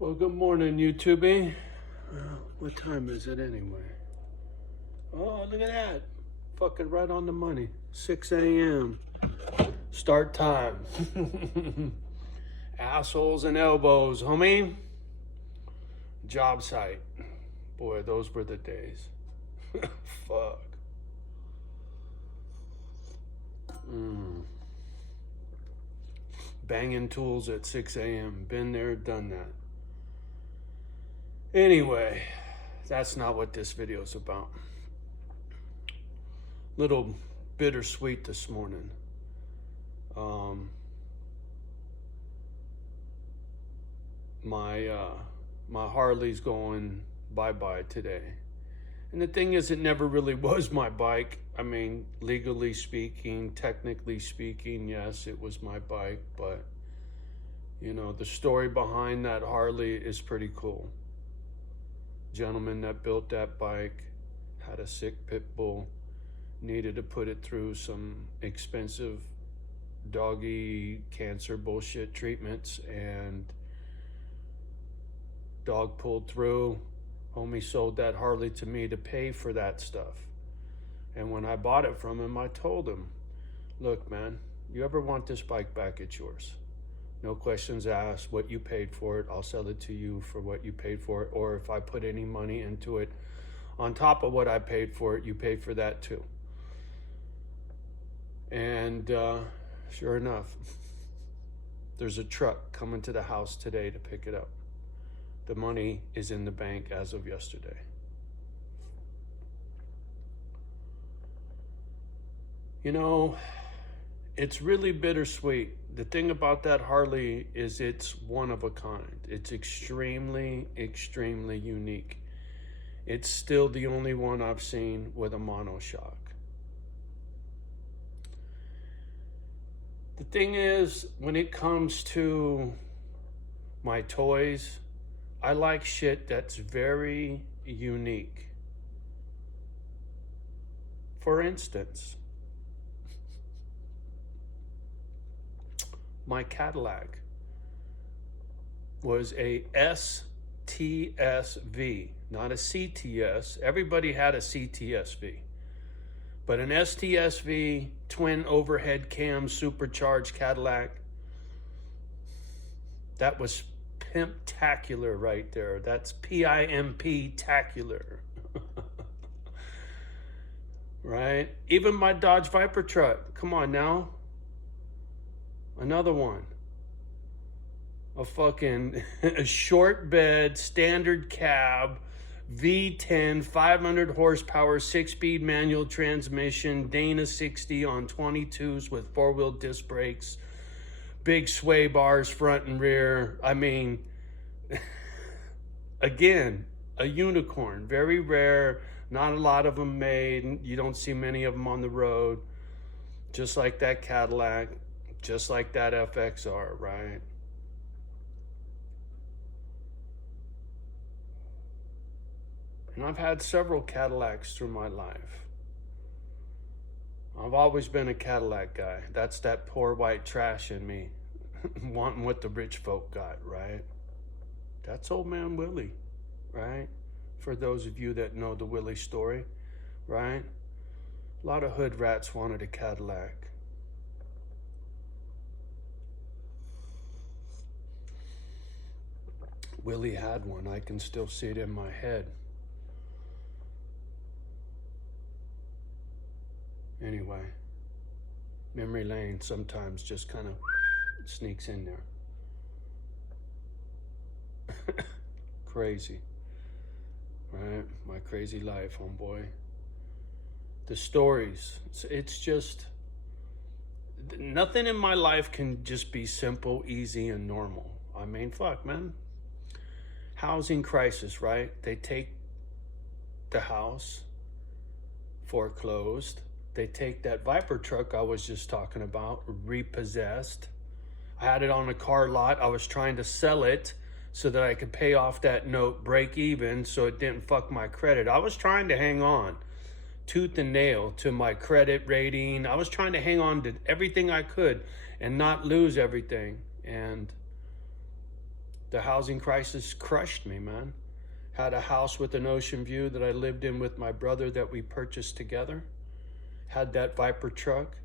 Well, good morning, YouTube. What time is it anyway? Oh, look at that. Fucking right on the money. 6 a.m. Start time. Assholes and elbows, homie. Job site. Boy, those were the days. Fuck. Banging tools at 6 a.m. Been there, done that. Anyway, that's not what this video is about. Little bittersweet this morning. My Harley's going bye-bye today. And the thing is, it never really was my bike. I mean, legally speaking, technically speaking, yes, it was my bike. But, you know, the story behind that Harley is pretty cool. Gentleman that built that bike had a sick pit bull, needed to put it through some expensive doggy cancer bullshit treatments, and dog pulled through. Homie sold that Harley to me to pay for that stuff. And when I bought it from him, I told him, look, man, you ever want this bike back, it's yours. No questions asked. What you paid for it, I'll sell it to you for what you paid for it. Or if I put any money into it on top of what I paid for it, you pay for that too. And sure enough, there's a truck coming to the house today to pick it up. The money is in the bank as of yesterday. You know, it's really bittersweet. The thing about that Harley is it's one of a kind. It's extremely, extremely unique. It's still the only one I've seen with a monoshock. The thing is, when it comes to my toys, I like shit that's very unique. For instance, my Cadillac was a STSV, not a CTS. Everybody had a CTSV. But an STSV, twin overhead cam, supercharged Cadillac, that was pimptacular right there. That's PIMP-tacular. Right? Even my Dodge Viper truck. Come on now. Another one. A fucking a short bed, standard cab, V10, 500 horsepower, 6-speed manual transmission, Dana 60 on 22s with 4-wheel disc brakes, big sway bars front and rear. I mean, again, a unicorn, very rare, not a lot of them made. You don't see many of them on the road. Just like that Cadillac, just like that FXR, right? And I've had several Cadillacs through my life. I've always been a Cadillac guy. That's that poor white trash in me, wanting what the rich folk got, right? That's old man Willie, right? For those of you that know the Willie story, right? A lot of hood rats wanted a Cadillac. Willie had one. I can still see it in my head. Anyway, memory lane sometimes just kind of sneaks in there. Crazy, right? My crazy life, homeboy. The stories, it's just, nothing in my life can just be simple, easy, and normal. I mean, fuck, man. Housing crisis, right? They take the house, foreclosed. They take that Viper truck I was just talking about, repossessed. I had it on a car lot. I was trying to sell it so that I could pay off that note, break even, so it didn't fuck my credit. I was trying to hang on tooth and nail to my credit rating. I was trying to hang on to everything I could and not lose everything. And The housing crisis crushed me, man. Had a house with an ocean view that I lived in with my brother that we purchased together. Had that Viper truck.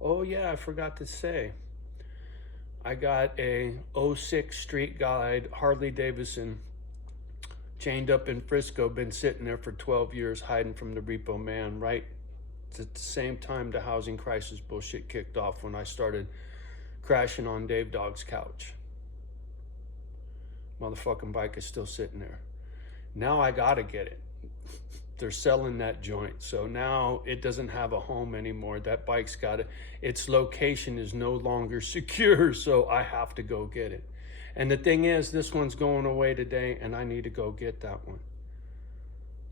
Oh yeah, I forgot to say. I got a '06 Street Glide Harley Davidson chained up in Frisco, been sitting there for 12 years hiding from the repo man, right at the same time the housing crisis bullshit kicked off when I started crashing on Dave Dog's couch. Motherfucking bike is still sitting there. Now I gotta get it. They're selling that joint, so now it doesn't have a home anymore. That bike's got it. Its location is no longer secure, so I have to go get it. And the thing is, this one's going away today, and I need to go get that one.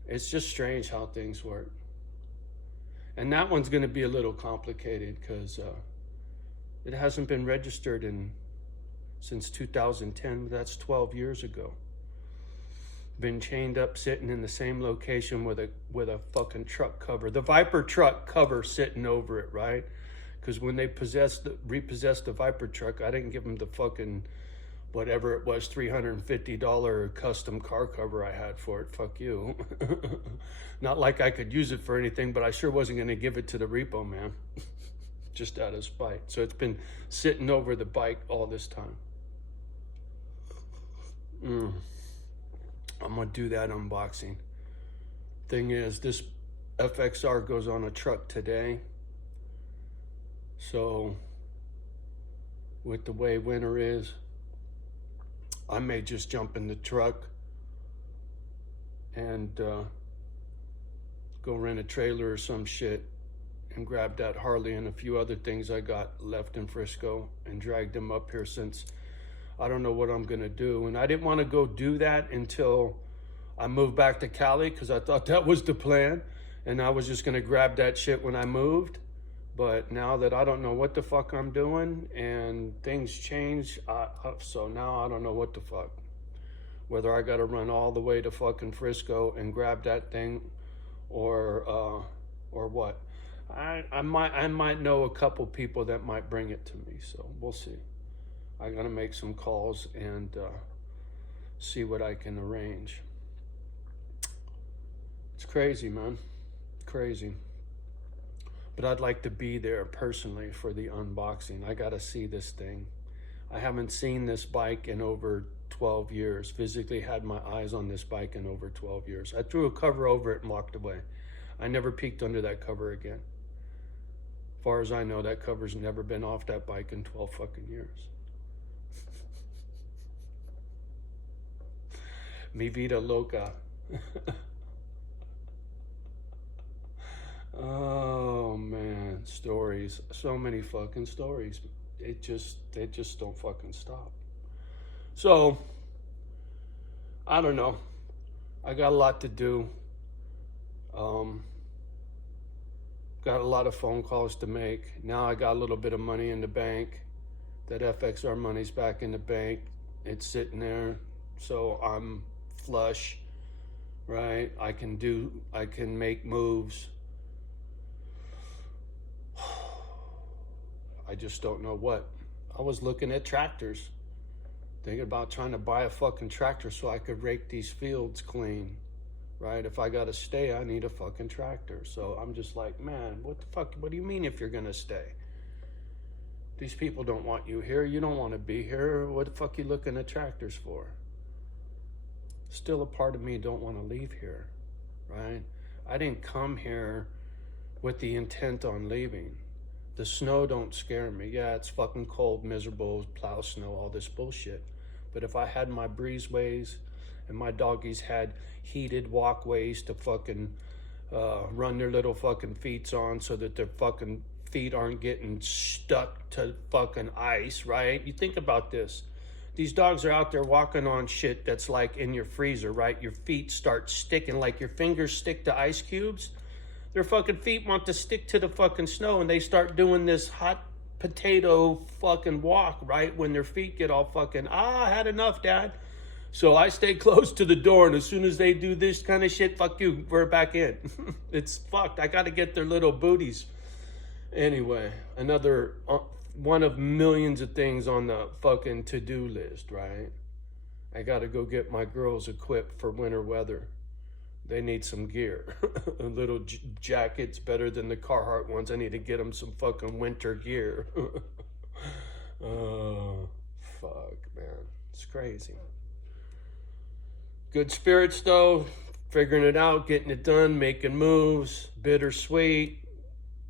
It's just strange how things work. And that one's going to be a little complicated because it hasn't been registered since 2010. That's 12 years ago. Been chained up, sitting in the same location with a fucking truck cover, the Viper truck cover sitting over it, right? Because when they repossessed the Viper truck, I didn't give them the fucking whatever it was, $350 custom car cover I had for it. Fuck you. Not like I could use it for anything, but I sure wasn't going to give it to the repo man. Just out of spite. So it's been sitting over the bike all this time. I'm going to do that unboxing. Thing is, this FXR goes on a truck today. So, with the way winter is, I may just jump in the truck and go rent a trailer or some shit and grab that Harley and a few other things I got left in Frisco and drag them up here, since I don't know what I'm gonna do. And I didn't want to go do that until I moved back to Cali, because I thought that was the plan, and I was just gonna grab that shit when I moved. But now that I don't know what the fuck I'm doing and things change, so now I don't know what the fuck. Whether I gotta run all the way to fucking Frisco and grab that thing, or what. I might know a couple people that might bring it to me, so we'll see. I gotta make some calls and see what I can arrange. It's crazy, man. Crazy. But I'd like to be there personally for the unboxing. I gotta see this thing. I haven't seen this bike in over 12 years. Physically had my eyes on this bike in over 12 years. I threw a cover over it and walked away. I never peeked under that cover again. As far as I know, that cover's never been off that bike in 12 fucking years. Mi vida loca. Oh man, stories. So many fucking stories. They just don't fucking stop. So, I don't know. I got a lot to do. Got a lot of phone calls to make. Now I got a little bit of money in the bank. That FXR money's back in the bank. It's sitting there. So I'm flush, right? I can make moves. I just don't know what. I was looking at tractors, thinking about trying to buy a fucking tractor so I could rake these fields clean, right? If I gotta stay, I need a fucking tractor. So I'm just like, man, what the fuck? What do you mean if you're gonna stay? These people don't want you here. You don't want to be here. What the fuck you looking at tractors for? Still a part of me don't want to leave here, right? I didn't come here with the intent on leaving. The snow don't scare me. Yeah, it's fucking cold, miserable, plow snow, all this bullshit. But if I had my breezeways and my doggies had heated walkways to fucking run their little fucking feet on so that their fucking feet aren't getting stuck to fucking ice, right? You think about this. These dogs are out there walking on shit that's like in your freezer, right? Your feet start sticking, like your fingers stick to ice cubes. Their fucking feet want to stick to the fucking snow, and they start doing this hot potato fucking walk, right? When their feet get all fucking, I had enough, Dad. So I stay close to the door, and as soon as they do this kind of shit, fuck you, we're back in. It's fucked. I got to get their little booties. Anyway, another one of millions of things on the fucking to-do list, right? I got to go get my girls equipped for winter weather. They need some gear. Little jackets better than the Carhartt ones. I need to get them some fucking winter gear. Oh, fuck, man. It's crazy. Good spirits, though. Figuring it out, getting it done, making moves. Bittersweet.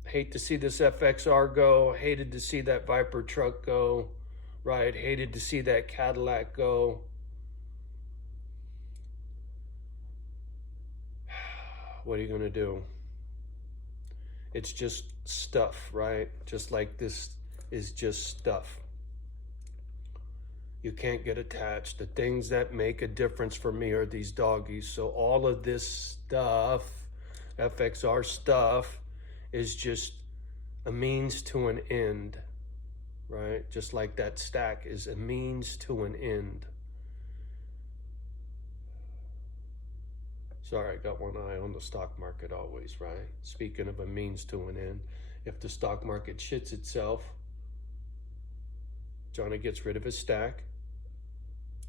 Hate to see this FXR go. Hated to see that Viper truck go. Right? Hated to see that Cadillac go. What are you going to do? It's just stuff, right? Just like this is just stuff. You can't get attached. The things that make a difference for me are these doggies. So all of this stuff, FXR stuff, is just a means to an end, right? Just like that stack is a means to an end. Sorry, I got one eye on the stock market always, right? Speaking of a means to an end, if the stock market shits itself, Johnny gets rid of his stack,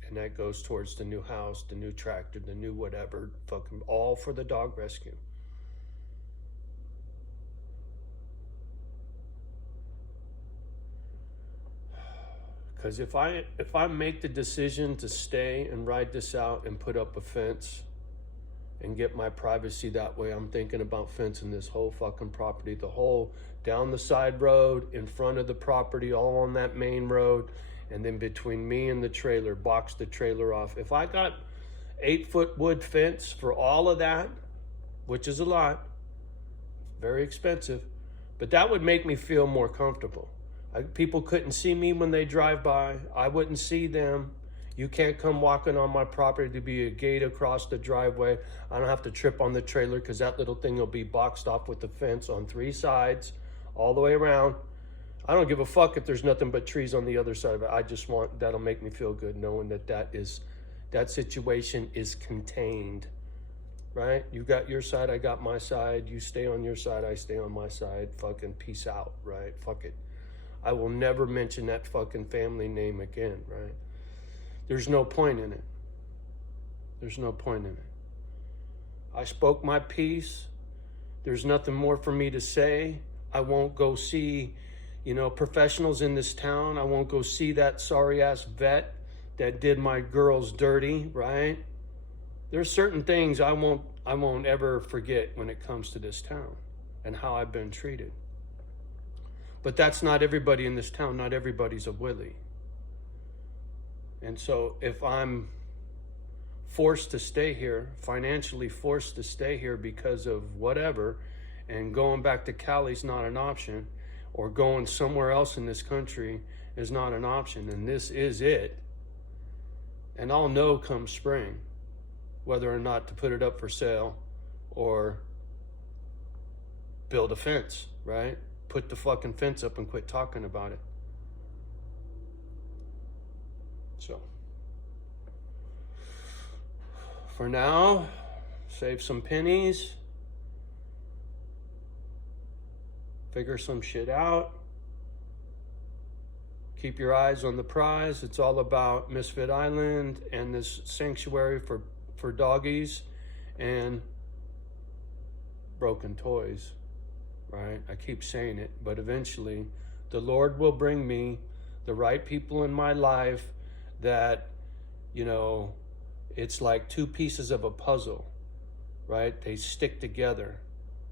and that goes towards the new house, the new tractor, the new whatever, fucking all for the dog rescue. Because if I make the decision to stay and ride this out and put up a fence and get my privacy that way, I'm thinking about fencing this whole fucking property, the whole down the side road, in front of the property, all on that main road, and then between me and the trailer, box the trailer off. If I got 8-foot wood fence for all of that, which is a lot, very expensive, but that would make me feel more comfortable. People couldn't see me when they drive by. I wouldn't see them. You can't come walking on my property to be a gate across the driveway. I don't have to trip on the trailer because that little thing will be boxed off with the fence on 3 sides, all the way around. I don't give a fuck if there's nothing but trees on the other side of it. I just want, that'll make me feel good knowing that that situation is contained, right? You got your side, I got my side. You stay on your side, I stay on my side. Fucking peace out, right? Fuck it. I will never mention that fucking family name again, right? There's no point in it. There's no point in it. I spoke my piece. There's nothing more for me to say. I won't go see, professionals in this town. I won't go see that sorry ass vet that did my girls dirty, right? There's certain things I won't ever forget when it comes to this town and how I've been treated. But that's not everybody in this town. Not everybody's a Willie. And so if I'm forced to stay here, financially forced to stay here because of whatever, and going back to Cali's not an option, or going somewhere else in this country is not an option, and this is it, and I'll know come spring whether or not to put it up for sale or build a fence, right? Put the fucking fence up and quit talking about it. So, for now, save some pennies, figure some shit out, keep your eyes on the prize. It's all about Misfit Island and this sanctuary for doggies and broken toys, right? I keep saying it, but eventually the Lord will bring me the right people in my life that, it's like 2 pieces of a puzzle, right? They stick together,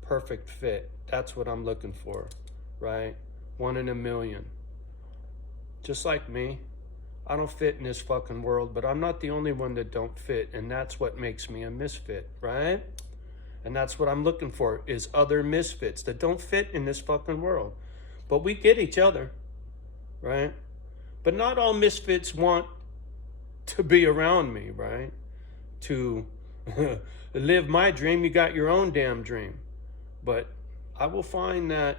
perfect fit. That's what I'm looking for, right? 1 in a million. Just like me. I don't fit in this fucking world, but I'm not the only one that don't fit, and that's what makes me a misfit, right? And that's what I'm looking for, is other misfits that don't fit in this fucking world. But we get each other, right? But not all misfits want to be around me, right? To live my dream. You got your own damn dream. But I will find that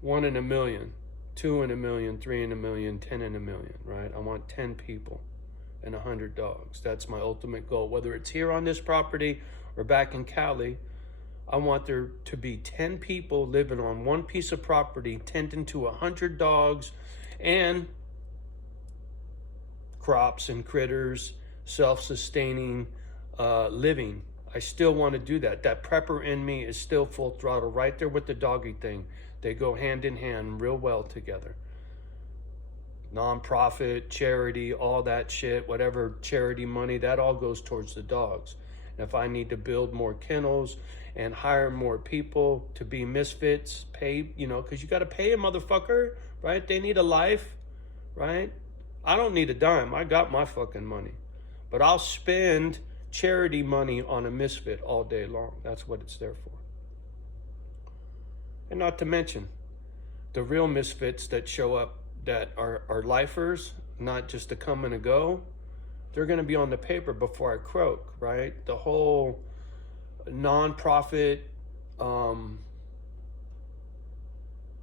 1 in a million, 2 in a million, 3 in a million, 10 in a million, right? I want 10 people and 100 dogs. That's my ultimate goal. Whether it's here on this property or back in Cali, I want there to be 10 people living on one piece of property, tending to 100 dogs, and crops and critters, self-sustaining living. I still want to do that. That prepper in me is still full throttle, right there with the doggy thing. They go hand in hand real well together. Nonprofit, charity, all that shit, whatever charity money, that all goes towards the dogs. And if I need to build more kennels and hire more people to be misfits, pay, because you got to pay a motherfucker, right? They need a life, right? I don't need a dime. I got my fucking money. But I'll spend charity money on a misfit all day long. That's what it's there for. And not to mention the real misfits that show up that are lifers, not just to come and a go. They're going to be on the paper before I croak, right? The whole nonprofit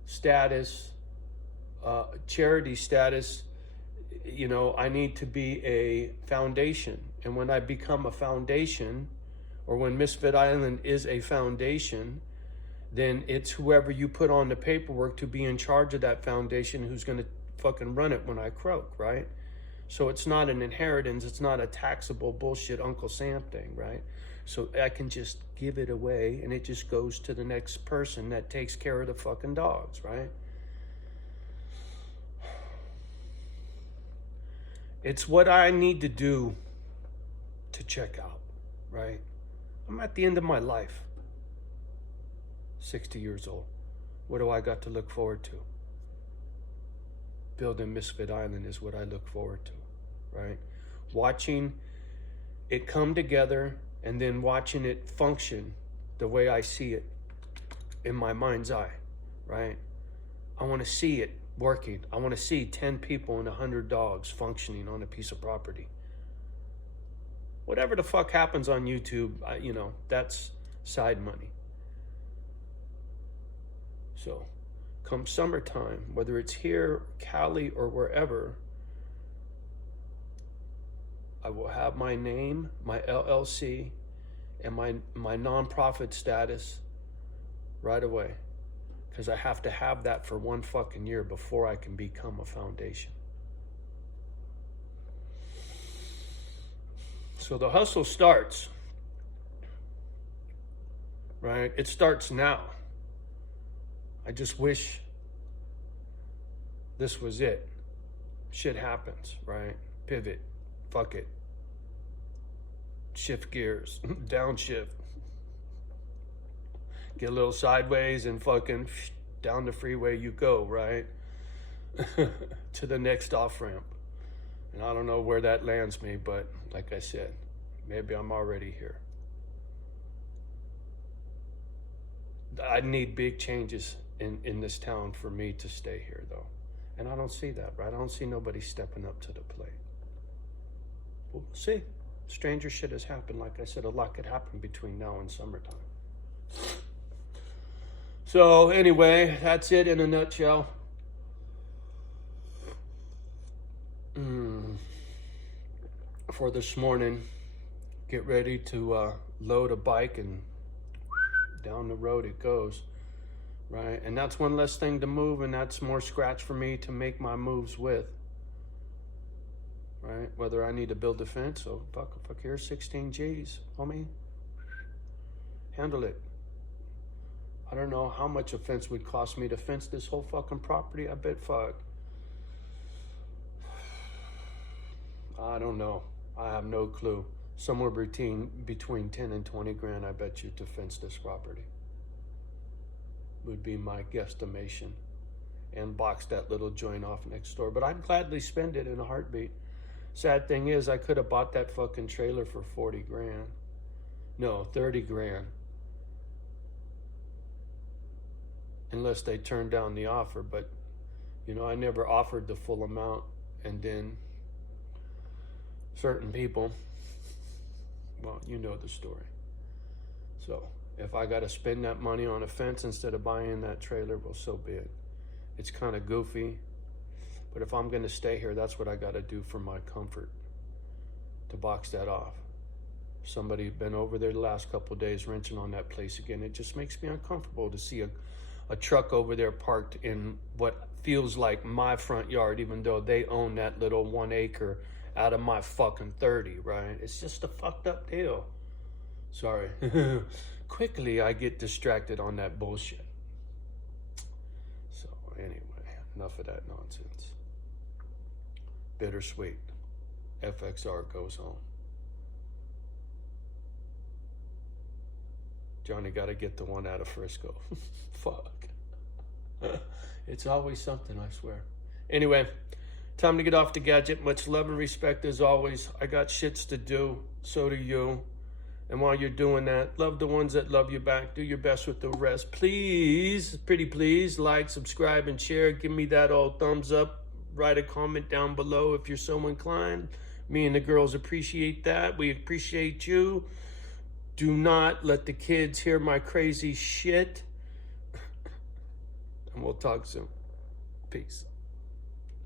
status, charity status, I need to be a foundation. And when I become a foundation, or when Misfit Island is a foundation, then it's whoever you put on the paperwork to be in charge of that foundation who's going to fucking run it when I croak, right? So it's not an inheritance. It's not a taxable bullshit Uncle Sam thing, right? So I can just give it away and it just goes to the next person that takes care of the fucking dogs, right? It's what I need to do to check out, right? I'm at the end of my life. 60 years old. What do I got to look forward to? Building Misfit Island is what I look forward to, right? Watching it come together and then watching it function the way I see it in my mind's eye, right? I want to see it working. I want to see 10 people and 100 dogs functioning on a piece of property. Whatever the fuck happens on YouTube, that's side money. So, come summertime, whether it's here, Cali, or wherever, I will have my name, my LLC, and my nonprofit status right away. Because I have to have that for 1 fucking year before I can become a foundation. So the hustle starts, right? It starts now. I just wish this was it. Shit happens, right? Pivot, fuck it. Shift gears, downshift. Get a little sideways and fucking down the freeway you go, right? To the next off-ramp. And I don't know where that lands me, but like I said, maybe I'm already here. I need big changes in this town for me to stay here, though. And I don't see that, right? I don't see nobody stepping up to the plate. We'll see. Stranger shit has happened. Like I said, a lot could happen between now and summertime. So anyway, that's it in a nutshell. For this morning, get ready to load a bike and down the road it goes, right? And that's one less thing to move, and that's more scratch for me to make my moves with, right? Whether I need to build a fence, oh fuck here's 16 G's, homie. Handle it. I don't know how much a fence would cost me to fence this whole fucking property. I bet fuck. I don't know. I have no clue. Somewhere between 10 and 20 grand, I bet you, to fence this property. Would be my guesstimation. And box that little joint off next door. But I'd gladly spend it in a heartbeat. Sad thing is, I could have bought that fucking trailer for 40 grand. No, 30 grand. Unless they turned down the offer. But, I never offered the full amount. And then certain people, well, you know the story. So if I got to spend that money on a fence instead of buying that trailer, well, so be it. It's kind of goofy, but if I'm going to stay here, that's what I got to do for my comfort, to box that off. Somebody been over there the last couple of days wrenching on that place again. It just makes me uncomfortable to see a truck over there parked in what feels like my front yard, even though they own that little 1 acre out of my fucking 30, right? It's just a fucked up deal. Sorry. Quickly, I get distracted on that bullshit. So, anyway, enough of that nonsense. Bittersweet. FXR goes home. Johnny got to get the one out of Frisco. Fuck. It's always something, I swear. Anyway, time to get off the gadget. Much love and respect as always. I got shits to do. So do you. And while you're doing that, love the ones that love you back. Do your best with the rest. Please, pretty please, like, subscribe, and share. Give me that old thumbs up. Write a comment down below if you're so inclined. Me and the girls appreciate that. We appreciate you. Do not let the kids hear my crazy shit. And we'll talk soon. Peace.